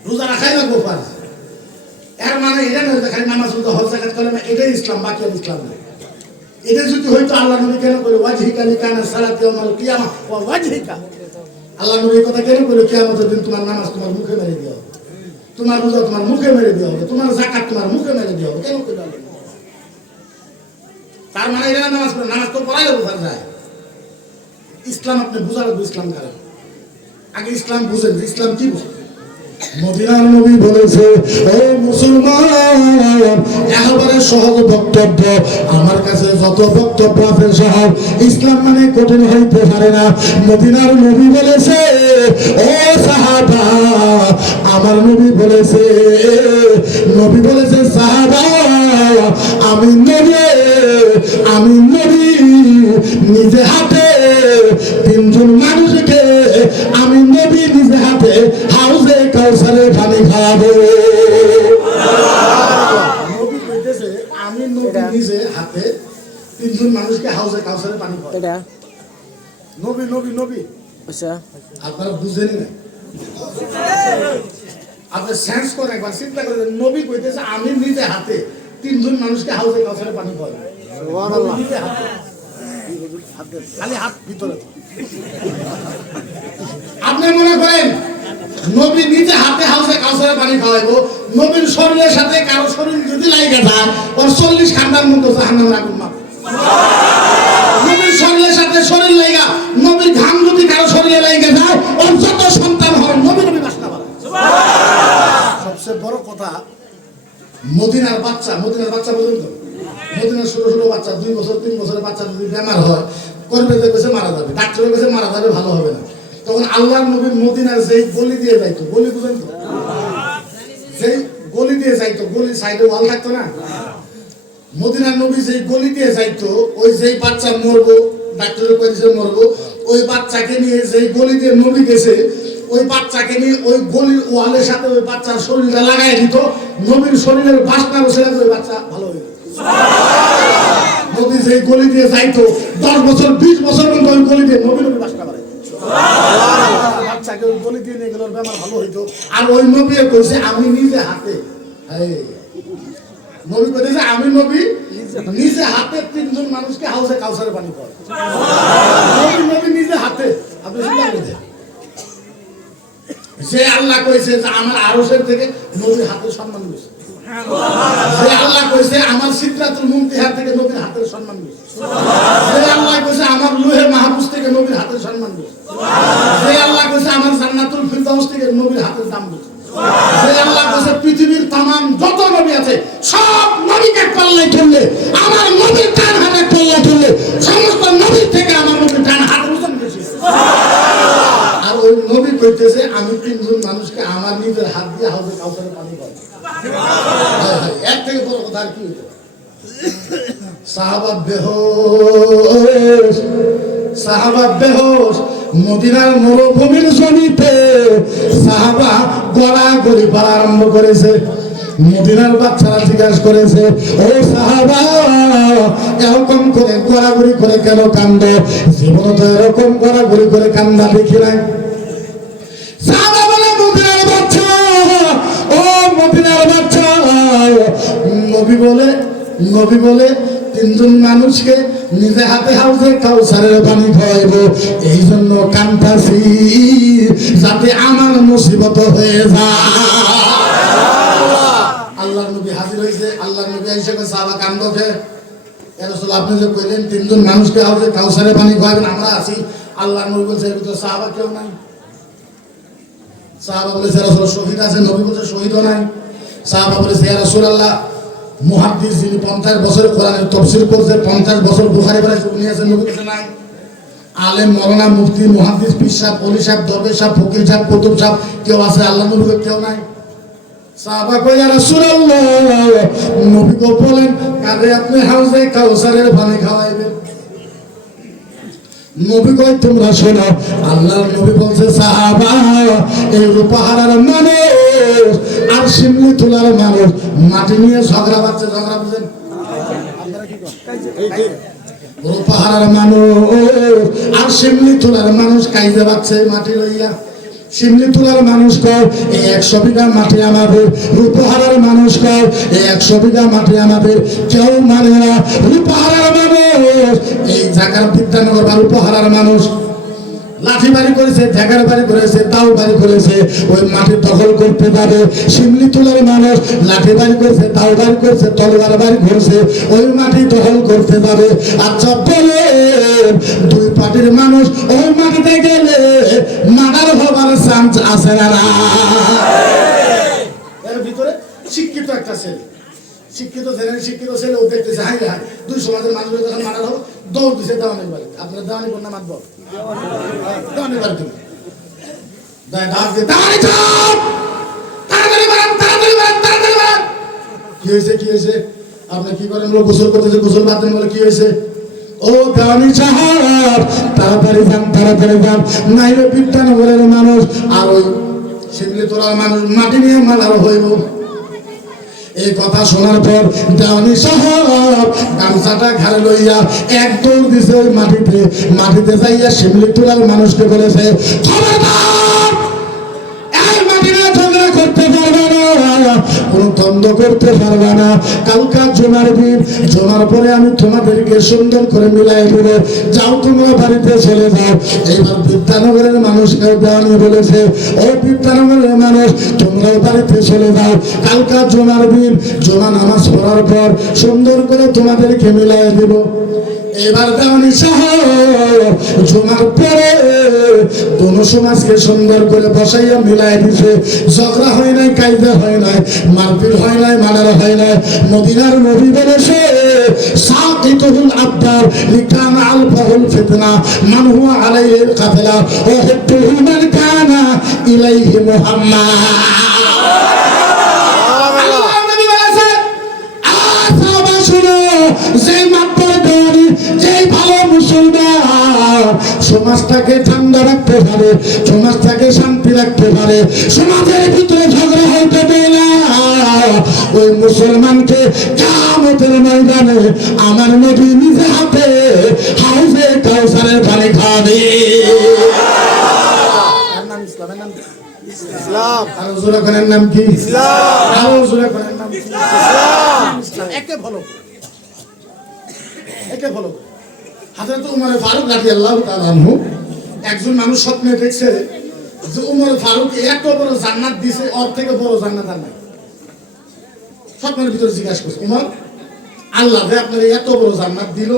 রোজা রাখাইলে গোফার। এর মানে এটা নয় যে খালি নামাজ রোজা হজ যাকাত করলে মা এটাই ইসলাম, বাকি আর ইসলাম নেই। এটা যদি হয়তো আল্লাহ নবী কেন করে ওয়াজহিকা লিকানা সালাতি ইয়াউমাল কিয়ামা ওয়া ওয়াজহিকা, আল্লাহ নবী কথা কেন করে কিয়ামতের দিন তোমার নামাজ তোমার মুখে মেরে দেওয়া হবে, তোমার রোজা তোমার মুখে মেরে দেওয়া হবে, তোমার যাকাত তোমার মুখে মেরে দেওয়া হবে, কেন করে? তার মানে এটা নামাজ পড়ে, নামাজ তো পড়াইলে বোঝা যায়। ইসলাম আপনি বোঝা লাগবে, ইসলাম কারে। আগে ইসলাম বুঝেন, ইসলাম কি বুঝেন। মদিনার নবী বলেছে, ও মুসলমান, একেবারে সহজ বক্তব্য। আমার কাছে যত বক্তব্য আছে সহজ, ইসলাম মানে কঠিন হইতে পারে না। মদিনার নবী বলেছে, ও সাহাবা, আমার নবী বলেছে, নবী বলেছে, সাহাবা, আমি নবী নিজে হাতে 3 জন মানুষকে আমি নবী নিজে হাতে হাউজে কাউসারে পানি খাওয়াবো। নবী কইতেছে, আমি নবী নিজে হাতে 3 জন মানুষকে হাউজে কাউসারে পানি খাওয়াবো। এটা নবী নবী নবী। আচ্ছা, আপনারা বুঝেনি না? আপনি সেন্স করে একবার চিন্তা করে, নবী কইতেছে আমি নিজে হাতে 3 জন মানুষকে হাউজে কাউসারে পানি খাওয়াবো। সুবহানাল্লাহ। খালি হাত ভিতরে। আপনি মনে করেন নবী নিজে হাতে হাউসে কাউসারে পানি খাওয়াইবো, নবীর শরীরের সাথে কারো শরীর যদি লাগে যায়, ওর 40 খান্ডার মতো জাহান্নামের আগুন মারবে। নবীর শরীরের সাথে শরীর লাগা, নবীর ঘাম যদি কারো শরীরে লাগে যায়, ওর যত সন্তান হয় নবী বাসনা বলে। সবচেয়ে বড় কথা, মদিনার বাচ্চা বলুন তো, মদিনার ছোট ছোট বাচ্চা 2 বছর 3 বছরের বাচ্চা যদি বেমার হয়, করবে যে কাছে মারা যাবে, ডাক্তারের কাছে মারা যাবে, ভালো হবে না। তখন আল্লাহর নবী মদিনার যেই গলি দিয়ে যাইতো, গলি বুঝেন তো, যেই গলি দিয়ে যাইতো, গলির সাইডে ওয়াল থাকতো না, মদিনার নবী যেই গলি দিয়ে যাইতো, ওই যেই বাচ্চা মরবো, ডাক্তারের কইছে মরবো, ওই বাচ্চাকে নিয়ে যেই গলি দিয়ে নবী গেছে, ওই বাচ্চাকে নিয়ে ওই গলির ওয়ালের সাথে ওই বাচ্চার শরীরটা লাগাই দিত, নবীর শরীরের বাসনা বসে ওই বাচ্চা ভালো হয়ে যেত। নবী যেই গলি দিয়ে যাইতো, 10 বছর 20 বছর পর্যন্ত ওই গলি দিয়ে নবী বাসনা করে বাচ্চাকে ওই গলি দিয়ে নিয়ে গেল, বেমার ভালো হইতো। আর ওই নবী কইছে আমি নিজে হাতে নবী বলেছে আমি নবী নিজে হাতে 3 জন মানুষকে হাউজে কাউসারে পানি খাওয়াই। নবী নিজে হাতে। আপনি চিন্তা করেন যে আল্লাহ কইছে যে আমার আরশের থেকে নবীর হাতে সম্মান বেশি। যে আল্লাহ কইছে আমার সিদরাতুল মুনতাহা থেকে নবীর হাতের সম্মান বেশি। যে আল্লাহ কইছে আমার লৌহে মাহফুজ থেকে নবীর হাতের সম্মান বেশি। যে আল্লাহ কইছে আমার জান্নাতুল ফিরদাউস থেকে নবীর হাতের দাম বেশি। যে আল্লাহ কইছে পৃথিবীর तमाम যত নবী আছে সব নবীকে পাল্লায় তুললে আমার নবীর ডান হাতে পাল্লায় তুললে সমস্ত নবীর থেকে আমার নবীর ডান হাতের ওজন বেশি। আর ওই নবী কইতেছে আমি 3 জন মানুষকে আমার নিজের হাত দিয়ে হাউজে কাউসারে পানি খাওয়াই। এর থেকে বড় কথা আর কি হইতো? সাহাবা বেহোশ মদিনার মরুভূমির জমিতে সাহাবা গড়াগড়ি পড়া আরম্ভ করেছে। মদিনার বাচ্চারা জিজ্ঞাসা করেছে, ও সাহাবা এরকম করে গড়াগড়ি করে কেন কান্দে? জীবনে তো এরকম গড়াগড়ি করে কান্দা দেখি নাই। সাহাবা বলে, মদিনার বাচ্চা, ও মদিনার বাচ্চা। নবী বলে 3 জন মানুষকে নিজে হাতে হাউজে কাউসারের পানি খাওয়াইব, এই জন্য কান্দাছি যাতে আমার মুসিবত হয়ে যায়। আল্লাহর নবী হাজির হয়েছে। আল্লাহর নবী এসে সাহাবা কান্দকে, ইয়া রাসূলুল্লাহ আপনি যে কইলেন 3 জন মানুষকে হাউজে কাউসারের পানি খাওয়াবেন, আমরা আছি। আল্লাহর নবী বলছে এর ভিতরে সাহাবা কেউ নাই। সাহাবা বলেছে রাসূলুল্লাহ শহীদ আছে। নবী বলছে শহীদও নাই। সাহাবা বলেছে ইয়া রাসূলুল্লাহ মুহাদ্দিস যিনি 50 বছর কোরআনের তাফসীর করছে, 50 বছর বুখারী পড়েছে, উনি আছেন? নবী বলেছে নাই। আলেম, মাওলানা, মুফতি, মুহাদ্দিস, পীর সাহেব, ওলি সাহেব, দরবেশ সাহেব, ফকির সাহেব, কুতুব সাহেব কেউ আছে? আল্লাহর নবী কেউ নাই। সাহাবা কয় ইয়া রাসূলুল্লাহ নবী কো বলেন কারে আপনি হাউজে কাউসারের পানি খাওয়াইবেন? নবী কয় তোমরা শোনো। আল্লাহর নবী বলছে সাহাবা এই রূপাহারার মানুষ আর শিমলি তোলার মানুষ মাটি নিয়ে ঝগড়া বাচ্ছে। ঝগড়া বুঝেন আপনারা কি করেন? রূপাহারার মানুষ আর শিমলি তোলার মানুষ কাইজে বাচ্ছে মাটি লইয়া। শিমলি তোলার মানুষ কয় এই 100 বিঘা মাটি আমাদের। রূপাহারার মানুষ কয় এই 100 বিঘা মাটি আমাদের। কেউ মানে না। রূপাহারার মানুষ এই জায়গার বিদ্যানগর বা রূপাহারার মানুষ লাঠি বাড়ি করেছে, ঢাকার বাড়ি করেছে, তাও বাড়ি করেছে, ওই মাটি দখল করতে যাবে। শিমলি তোলার মানুষ লাঠি বাড়ি করেছে, তাও বাড়ি করেছে, তলোয়ার বাড়ি করেছে, ওই মাটি দখল করতে যাবে। আচ্ছা বলে 2 পার্টির মানুষ ওই মাটিতে গেলে মার্ডার হবার চান্স আছে না? এর ভিতরে শিক্ষিত একটা ছেলে, শিক্ষিত ছেলে ও দেখতেছে হাই হাই 2 সমাজের মানুষের যখন মার্ডার হবে দৌড় দিছে দেওয়ানির বাড়ি। আপনার দেওয়ানি কোন না মাতব দেওয়ানির বাড়ি তুমি ডাক দিয়ে দেওয়ানি চুপ, তাড়াতাড়ি মারেন, তাড়াতাড়ি মারেন, তাড়াতাড়ি মারেন। কি হয়েছে? আপনি কি করেন? লোক গোসল করতেছে, গোসল বাদ দেন বলে কি হয়েছে? ও দেওয়ানি সাহেব তাড়াতাড়ি যান, নাইলে বিদ্যানগরের মানুষ আর ওই শিমলি তোলার মানুষ মাটি নিয়ে মার্ডার হইব। এই কথা শোনার পর দেওয়ানি সাহেব গামছাটা ঘাড়ে লইয়া এক দৌড় দিছে ওই মাটিতে যাইয়া শিমলি তোলার মানুষকে বলেছে, খবরদার এই মাটি নিয়ে ঝগড়া করতে পারবে না, কোনো দ্বন্দ্ব করতে পারবে না। কালকা জমার দিন, জমার পরে আমি তোমাদেরকে সুন্দর করে মিলাই দেবো। যাও তোমরা বাড়িতে চলে যাও। এইবার বিদ্যানগরের মানুষকে দেওয়ানি বলেছে, ও বিদ্যানগরের মানুষ তোমরাও বাড়িতে চলে যাও। কালকা জমার দিন, জমা নামাজ পড়ার পর সুন্দর করে তোমাদেরকে মিলাই দেব। এবার দেওয়ানি সাহেব জমার পরে কোন সমাজকে সুন্দর করে বসাইয়া মিলাই দিছে। ঝগড়া হয় নাই, কায়দা হয় নাই, মারপিট হয় নাই, মার্ডার হয় নাই। মদিনার নবী বলেছে সাকিতুল আবদার লিকানা আলফাহুল ফিতনা মান হুয়া আলাইহিল কাফিলা ওয়া হুব্বুহু মান কানা ইলাইহি মুহাম্মাদ। সমাজটাকে ঠান্ডা রাখতে পারে, সমাজটাকে শান্তি রাখতে পারে, সমাজের ভিতরে ঝগড়া হইতে দেয় না, ওই মুসলমানকে কিয়ামতের ময়দানে আমার নবী নিজে হাতে হাউজে কাউসারের পানি খাবে। ইসলামের নাম কি? ইসলাম। আর জোরে করেন নাম কি? ইসলাম। আর জোরে করেন নাম কি? ইসলাম। একে ফলো হযরত উমর ফারুক রাদিয়াল্লাহু তাআলা আনহু একজন মানুষ স্বপ্নে দেখছে যে উমর ফারুক এত বড় জান্নাত দিয়েছে, ওর থেকে বড় জান্নাত আর নাই। স্বপ্নের ভিতরে জিজ্ঞাসা করছে, উমর আল্লাহ যে আপনার এত বড় জান্নাত দিল,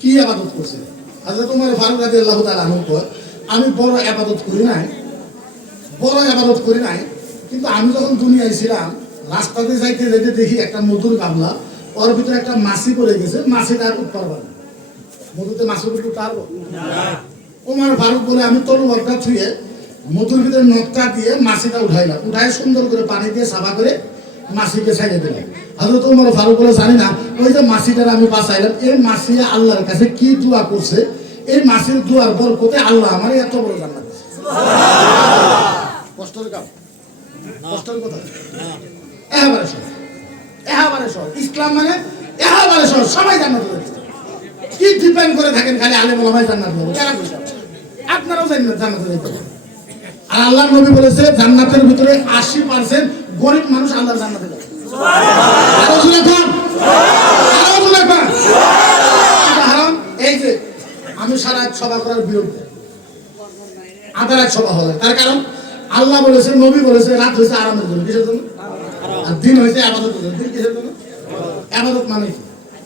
কি ইবাদত করছে? হযরত উমর ফারুক রাদিয়াল্লাহু তাআলা আনহু কয়, আমি বড় ইবাদত করি নাই, কিন্তু আমি যখন দুনিয়ায় ছিলাম রাস্তাতে যাইতে যাইতে দেখি একটা মধুর গামলা, ওর ভিতরে একটা মাছি পড়ে গেছে, মাছিটা আর উঠতে পারবে না। মধুতে মাছি উঠতে পারবো না। উমর ফারুক বলে আমি তলোয়ারটা ছুঁয়ে মধুর ভিতরে নখটা দিয়ে মাছিটা উঠাইলাম, উঠাই সুন্দর করে পানি দিয়ে সাফা করে মাছিকে ছাইড়ে দিলাম। হযরত উমর ফারুক বলে জানি না, ওই যে মাছিটার আমি বাঁচাইলাম, এই মাছি আল্লাহর কাছে কি দোয়া করছে, এই মাছির দোয়ার বরকতে আল্লাহ আমার এত বড় জান্নাত দিয়েছে। কষ্টের কাম, কষ্টের কথা একেবারে সহজ। ইসলাম মানে একেবারে সহজ, সবাই জান্নাত পাবে। কি ডিপেন্ড করে থাকেন খালি আলেম ওলামাই জান্নাত পাবে, কেন কইছেন? আপনারাও জান্নাতে যেতে পারবেন। আর আল্লাহর নবী বলেছে জান্নাতের ভিতরে 80% গরিব মানুষ আল্লাহর জান্নাতে যাবে। এই যে আমি সারা সভা করার বিরুদ্ধে, আধা রাত সভা হবে, তার কারণ আল্লাহ বলেছে, নবী বলেছে রাত হয়েছে আরামের জন্য। কিসের জন্য? আর দিন হয়েছে আবাদতের জন্য। দিন কিসের জন্য? আবাদত মানে কি?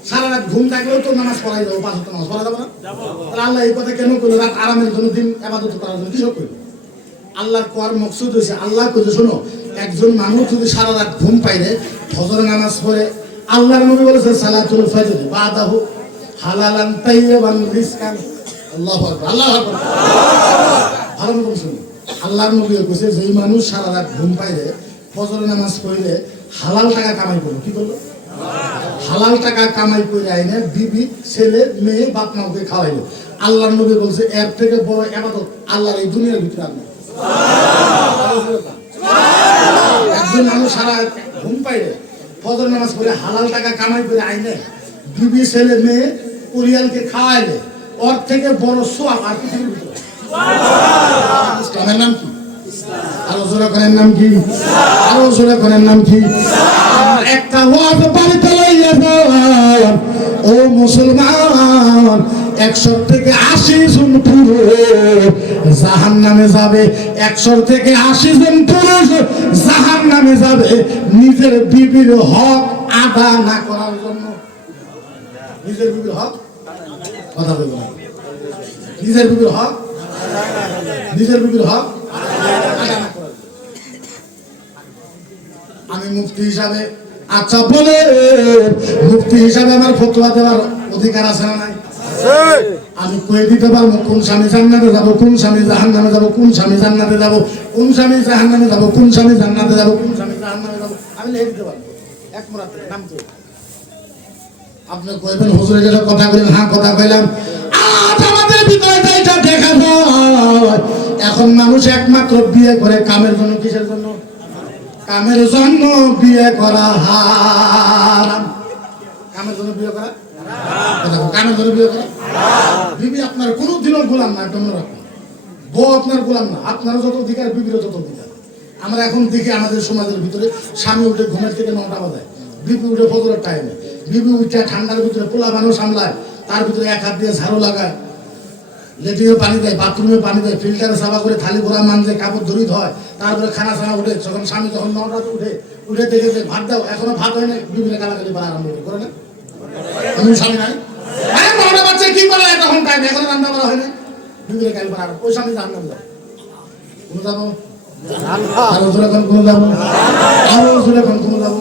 সারা রাত ঘুম থাকলেও তো নামাজ পড়াই যাবো, 5 ওয়াক্ত নামাজ পড়া যাবে না? তাহলে আল্লাহ এই কথা কেন করলো? রাত আরামের জন্য, দিন আবাদত করার জন্য। কিসব করলো? আল্লাহর কোয়ার মকসুদ হয়েছে, আল্লাহ কইছে শোনো, একজন মানুষ যদি সারা রাত ঘুম পাইলে ফজর নামাজ পড়ে, আল্লাহর নবী বলেছে সালাতুল ফজর বাদাহু হালালান তাইয়্যিবান রিজকান। আল্লাহু আকবার, আল্লাহু আকবার। ভালো মতো শুনুন, আল্লাহর নবী কইছে যেই মানুষ সারা রাত ঘুম পাইলে ফজর নামাজ পড়লে হালাল টাকা কামাই করলো। কি করলো? হালাল টাকা কামাই করে আইনে বিবি, ছেলে, মেয়ে, বাপ মাকে খাওয়াইলো। আল্লাহর নবী বলছে এর থেকে বড় ইবাদত আল্লাহর এই দুনিয়ার ভিতরে আর নেই। একজন মানুষ সারা ঘুম পাইলে ফজর নামাজ পড়ে হালাল টাকা কামাই করে আইনে বিবি, ছেলে, মেয়ে, পরিয়ালকে খাওয়াইলে ওর থেকে বড় সোয়াব আর পৃথিবীর ভিতরে। ইসলামের নাম কি? আরো জোরে করেন নাম কি? আরো জোরে করেন নাম কি? একটা ওয়াজ বাড়িতে লইয়া যাও ও মুসলমান, 100 থেকে 80 জন পুরুষ জাহান্নামে যাবে। 100 থেকে 80 জন পুরুষ জাহান্নামে যাবে নিজের বিবির হক আদা না করার জন্য। নিজের বিবির হক কথা বলবো না। নিজের বিবির হক আদা না করার। আমি মুফতি হিসাবে, আচ্ছা বলে মুফতি হিসাবে আমার ফতোয়া দেওয়ার অধিকার আছে না নাই? আমি কয়ে দিতে পারবো কোন স্বামী জান্নাতে যাবো, কোন স্বামী জাহান্নামে যাবো, কোন স্বামী জান্নাতে যাবো, কোন স্বামী জাহান্নামে যাবো, কোন স্বামী জান্নাতে যাবো, কোন স্বামী জাহান্নামে যাবো, আমি লিখে দিতে পারবো এক মুরাদ থেকে নাম তো। আপনি কইবেন হুজুরের কাছে কথা কইলেন, হ্যাঁ কথা কইলাম। আজ আমাদের ভিতরে এটা দেখা যায় এখন মানুষ একমাত্র বিয়ে করে কামের জন্য। কিসের জন্য? কামের জন্য বিয়ে করা হারাম। কামের জন্য বিয়ে করা হারাম। কামের জন্য বিয়ে করা হারাম। বিবি আপনার কোনোদিনও গোলাম না, একদম রাখুন। বউ আপনার গোলাম না, আপনার যত অধিকার বিবিরও তত অধিকার। আমরা এখন দেখি আমাদের সমাজের ভিতরে স্বামী উঠে ঘুমের থেকে 9টা বাজায়, বিবি উঠে ফজরের টাইমে, বিবি উঠে ঠান্ডার ভিতরে পোলা মানুষ সামলায়, তার ভিতরে এক হাত দিয়ে ঝাড়ু লাগায়, লেট্রিনে পানি দেয়, বাথরুমে পানি দেয়, ফিল্টারে সাফা করে থালি ভরা মানলে কাপড় ধরিত হয়, তারপরে খানা ছানা উঠে যখন স্বামী যখন 9টাতে উঠে দেখে যে ভাত দাও, এখনো ভাত হয় না, বিভিন্ন গালাগালি বলা আরম্ভ করে না? আমি স্বামী নাই, 9টা বাচ্চা কি করে তখন টাইম, এখনো রান্না করা হয় না, বিভিন্ন গালি বলা। ওই স্বামী জাহান্নামে যাও। কোনো যাবো আরো জোরে কোনো যাবো, আরো জোরে কোনো যাবো,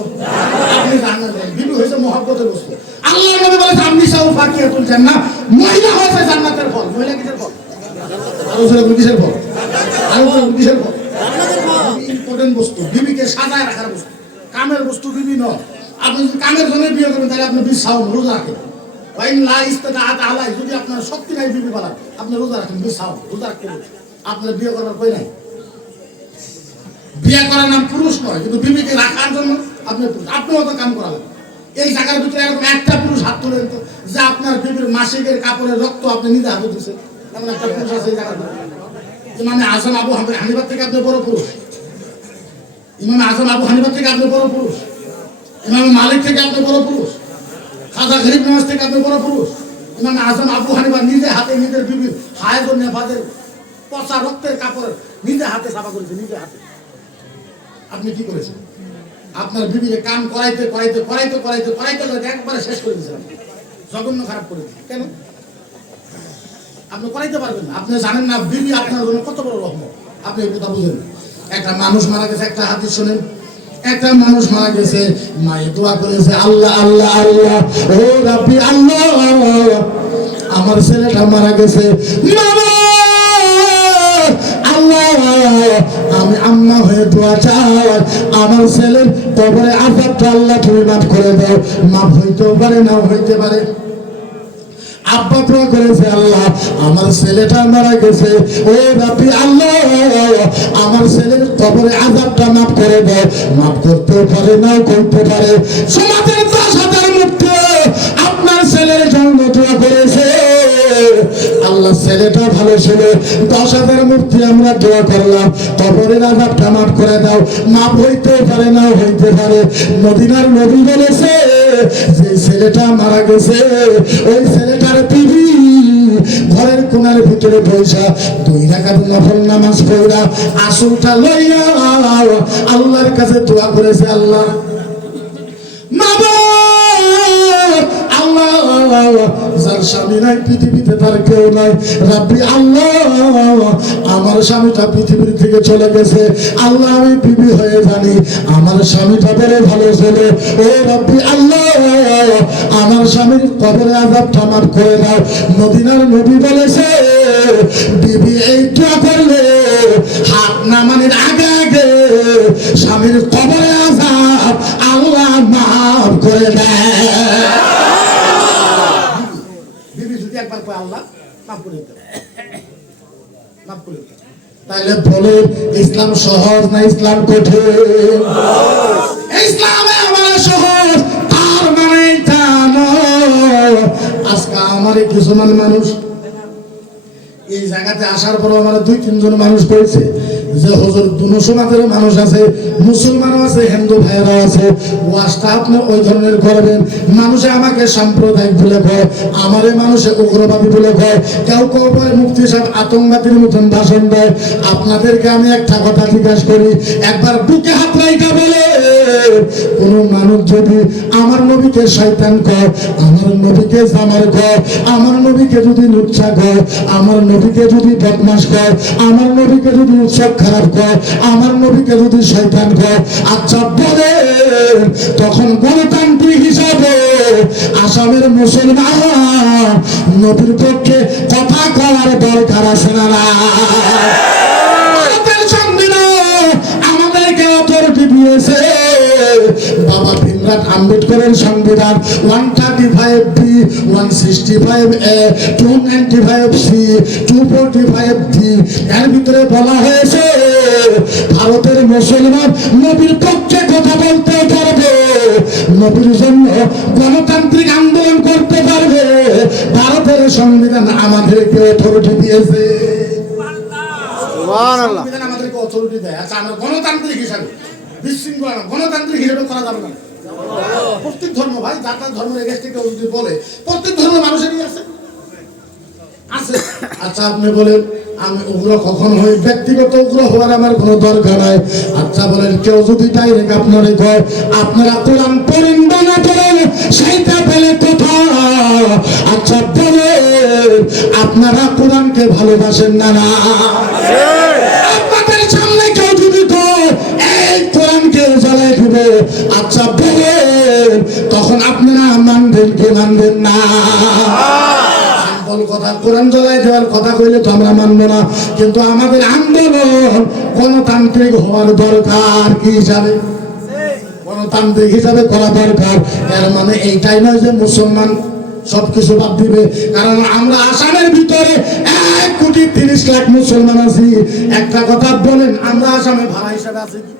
আপনি জাহান্নামে যাবেন। বিবি হয়েছে মহব্বতের বস্তু। আল্লাহ নবী বলেছে আপনি সাউ ফাকিয়াতুল জান্নাহ, মহিলা হয়েছে জান্নাতের ফল। মহিলা কিসের ফল? আরো জোরে কিসের ফল? আরো জোরে কিসের ফল? জান্নাতের ফল। ইম্পর্টেন্ট বস্তু, বিবিকে সাজায় রাখার বস্তু, কামের বস্তু বিবি নয়। আপনি যদি কামের জন্য বিয়ে করবেন তাহলে আপনি বিশ সাউন রোজা রাখেন। ওয়াইন লা ইস্তাতাআত আলাই, যদি আপনার শক্তি নাই বিবি পালার, আপনি রোজা রাখেন, বিশ সাউন রোজা রাখতে হবে। আপনার বিয়ে করবার কই নাই। বিয়ে করার নাম পুরুষ নয়, কিন্তু বিবিকে রাখার জন্য আপনি পুরুষ, আপনিও তো কাম করালেন। এই জায়গার ভিতরে এরকম একটা পুরুষ হাত তোলেন তো, যে আপনার বিবির মাসিকের কাপড়ের রক্ত আপনি নিজে হাতে দিচ্ছেন, এমন একটা পুরুষ আছে এই জায়গার ভিতরে। ইমামে আজম আবু হানিফা থেকে আপনি বড় পুরুষ। ইমামে আজম আবু হানিফা থেকে আপনি বড় পুরুষ। ইমাম মালিক থেকে আপনি বড় পুরুষ, খাজা গরিব নওয়াজ থেকে আপনি বড় পুরুষ, ইমাম আজম আবু হানিফা নিজে হাতে নিজের বিবির হায়াত ও নেফাদের পচা রক্তের কাপড় নিজে হাতে সাফা করেছে, নিজে হাতে। আপনি কি করেছেন? আপনার বিবিকে কাম করাইতে করাইতে করাইতে করাইতে করাইতে একবারে শেষ করে দিয়েছিলাম, জঘন্য খারাপ করে দিয়েছে। কেন? আপনি করাইতে পারবেন না, আপনি জানেন না বিবি আপনার জন্য কত বড় রহমত, আপনি এই কথা বুঝেন। একটা মানুষ মারা গেছে, একটা হাদিস শোনেন, একটা মানুষ মারা গেছে, মায়ে দোয়া করেছে, আল্লাহ আল্লাহ আল্লাহ, ও রাব্বি আল্লাহ, আমার ছেলেটা মারা গেছে, আল্লাহ আমি আম্মা হয়ে দোয়া চাই, আমার ছেলের কবরে আযাবটা আল্লাহ তুমি মাফ করে দাও। মাফ হইতেও পারে, নাও হইতে পারে। আব্বা দোয়া করেছে, আল্লাহ আমার ছেলেটা মারা গেছে, ও রাব্বি আল্লাহ আমার ছেলের কবরে আযাবটা মাফ করে দাও। মাফ করতেও পারে, নাও করতে পারে। সমাজের 10,000 মধ্যে আপনার ছেলের জন্য দোয়া করেছে, আল্লাহ ছেলেটা ভালো ছিল, 10,000 মূর্তি আমরা দোয়া করলাম, কবরের আযাবটা মাফ করে দাও। মাফ হইতে পারে, নাও হইতে পারে। মদিনার নবী বলেছে, যে ছেলেটা মারা গেছে ওই ছেলেটার বিবি ঘরের কোণার ভিতরে বসা 2 রাকাত নফল নামাজ পড়া আসলটা লইয়া আল্লাহর কাছে দোয়া করেছে, আল্লাহ যার স্বামী নাই পৃথিবীতে তার কেউ নাই, রাব্বি আল্লাহ আমার স্বামীটা পৃথিবীর থেকে চলে গেছে, আল্লাহ আমি বিবি হয়ে জানি আমার স্বামীটা বড় ভালো ছিল, ও রাব্বি আল্লাহ আমার স্বামীর কবরে আযাবটা মাফ করে দাও। মদিনার নবী বলেছে, বিবি এই দোয়া করলে হাত নামানোর আগে আগে স্বামীর কবরে আযাব আল্লাহ মাফ করে দেয়। একবার কয় আল্লাহ মাফ করে দেয়, মাফ করে দেয়। তাহলে বলে ইসলাম সহজ না ইসলাম কঠিন? ইসলামে আমার সহজ, তার মানে তা নয়। আজকে আমার কিছু মানুষ এই জায়গাতে আসার পর আমার 2-3 জন মানুষ করেছে যে হুজুর দুনো সমাজের মানুষ আছে, মুসলমানও আছে, হিন্দু ভাইয়েরা আছে, ওয়াজটা আপনি ওই ধরনের করবেন। মানুষে আমাকে সাম্প্রদায়িক বলে কয়, আমারে মানুষে উগ্রবাদী বলে কয়, কেউ কেউ বলে মুফতি সাহেব আতঙ্কবাদীর মতন ভাষণ দেয়। আপনাদেরকে আমি একটা কথা জিজ্ঞাসা করি, একবার বুকে হাত রাইখা বলে, কোন মানুষ যদি আমার নবীকে শয়তান কয়, আমার নবীকে জামার কয়, আমার নবীকে যদি লুচ্ছা কয়, আমার নবীকে যদি বদমাশ কয়, আমার নবীকে যদি উৎসব খারাপ কয়, আমার নবীকে যদি শয়তান কয়, আচ্ছা বলে তখন গণতান্ত্রিক হিসাবে আসামের মুসলমান নবীর পক্ষে কথা কওয়ার দরকার আছে না? ভারতের সংবিধান আমাদেরকে অথরিটি দিয়েছে, বাবা ভীমরাও আম্বেদকরের সংবিধান 135B, 165A, 295C, 245D, এর ভিতরে বলা হয়েছে ভারতের মুসলমান নবীর পক্ষে কথা বলতে পারবে, নবীর জন্য গণতান্ত্রিক আন্দোলন করতে পারবে। ভারতের সংবিধান আমাদেরকে অথরিটি দিয়েছে, সংবিধান আমাদেরকে অথরিটি দেয়। আচ্ছা আমরা গণতান্ত্রিক হিসাবে বিশৃঙ্খলা গণতান্ত্রিক হিসেবে করা যাবে না? প্রত্যেক ধর্ম ভাই, যার তার ধর্মের এগেইনস্টে কেউ যদি বলে, প্রত্যেক ধর্মের মানুষেরই আছে আছে। আচ্ছা আপনি বলেন আমি উগ্র কখন হই? ব্যক্তিগত উগ্র হওয়ার আমার কোনো দরকার নাই। আচ্ছা বলেন কেউ যদি ডাইরেক্ট আপনারে কয় আপনারা কোরআন পড়েন না পড়েন সেইটা বলে কথা, আচ্ছা বলেন আপনারা কোরআনকে ভালোবাসেন না? না, আপনাদের সামনে কেউ যদি কয় এই কোরআনকে জ্বালাই দিবে, আচ্ছা বলেন তখন আপনারা মানবেন কি মানবেন না? কথা কোরআন জ্বালাই দেওয়ার কথা কইলে তো আমরা মানবো না, কিন্তু আমাদের আন্দোলন গণতান্ত্রিক হওয়ার দরকার। কি হিসাবে? গণতান্ত্রিক হিসাবে করা দরকার। এর মানে এইটাই নয় যে মুসলমান সবকিছু বাদ দিবে, কারণ আমরা আসামের ভিতরে 1,30,00,000 মুসলমান আছি। একটা কথা বলেন, আমরা আসামে ভাড়া হিসাবে আছি কি?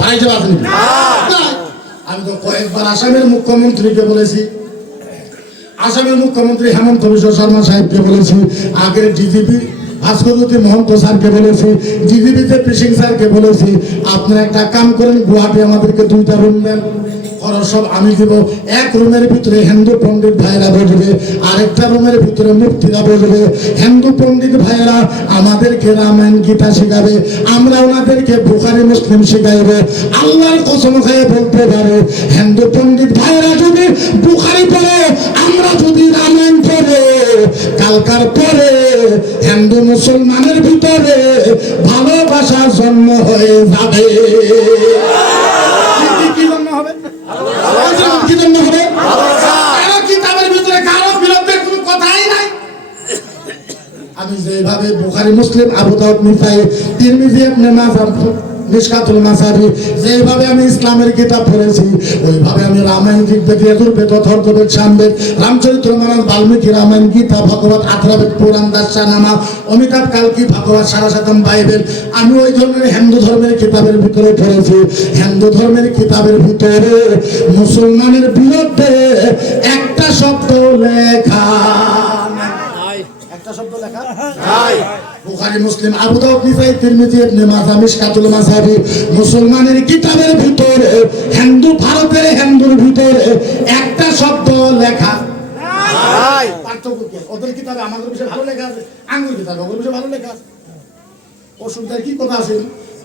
ভাড়া হিসাবে আছি না। আমি তো কয়েকবার আসামের মুখ্যমন্ত্রীকে বলেছি, আসামের মুখ্যমন্ত্রী হেমন্ত বিশ্ব শর্মা সাহেবকে বলেছি, আগের ডিজিপি ভাস্করজ্যোতি মহন্ত স্যারকে বলেছি, জিজিবিতে পিসিং স্যারকে বলেছি, আপনারা একটা কাম করেন, গুয়াহাটি আমাদেরকে 2টা রুম দেন, খরচ সব আমি দিব। এক রুমের ভিতরে হিন্দু পণ্ডিত ভাইরা বসবে, আরেকটা রুমের ভিতরে মুফতিরা বসবে। হিন্দু পণ্ডিত ভাইরা আমাদেরকে রামায়ণ গীতা শেখাবে, আমরা ওনাদেরকে বুখারী মুসলিম শেখাইব। আল্লাহর কসম খেয়ে বলতে পারে, হিন্দু পণ্ডিত ভাইরা যদি বুখারী পড়ে, আমরা যদি রামায়ণ পড়ে, কালকার পরে হিন্দু মুসলমানের ভিতরে ভালোবাসার জন্ম হয়ে যাবে। কি জন্ম হবে? কি জন্ম হবে? কারো কিতাবের ভিতরে কারো বিরুদ্ধে কোনো কথাই নাই। আমি যেভাবে বুখারী মুসলিম আবু দাউদ নিসাই তিরমিজি ইবনে মাজাহ মিশকাতুল মাসাবি যেভাবে আমি ইসলামের কিতাব পড়েছি, ওইভাবে আমি রামায়ণ ঋগ্বেদ যজুর্বেদ অথর্ববেদ সামবেদ রামচরিত্র মানস বাল্মীকি রামায়ণ গীতা ভগবত আথর্ববেদ পুরাণ দার্শনামা অমিতাভ কালকি ভাগবত সারাসাতম বাইবেল আমি ওই ধরনের হিন্দু ধর্মের কিতাবের ভিতরে পড়েছি। হিন্দু ধর্মের কিতাবের ভিতরে মুসলমানের বিরুদ্ধে একটা শব্দ লেখা নাই। একটা শব্দ লেখা নাই। বুখারী মুসলিম আবু দাউদ নিসাই তিরমিজি ইবনে মাজাহ মিশকাতুল মাসাবি মুসলমানের কিতাবের ভিতরে হিন্দু ভারতের হিন্দুর ভিতরে একটা শব্দ লেখা নাই। পার্থক্য কি? ওদের কিতাবে আমাদের বিষয়ে ভালো লেখা আছে, আঙ্গুর কিতাবে ওদের বিষয়ে ভালো লেখা আছে। অসুবিধার কি কথা আছে?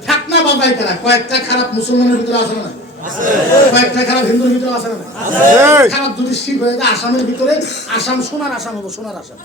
ঠাকনা বাবাই কারা কয়েকটা খারাপ মুসলমানের ভিতরে আছে না? আছে। কয়েকটা খারাপ হিন্দুর ভিতরে আছে না? আছে। খারাপ যদি শিখ হয়ে যায় আসামের ভিতরে, আসাম সোনার আসাম হবে, সোনার আসাম।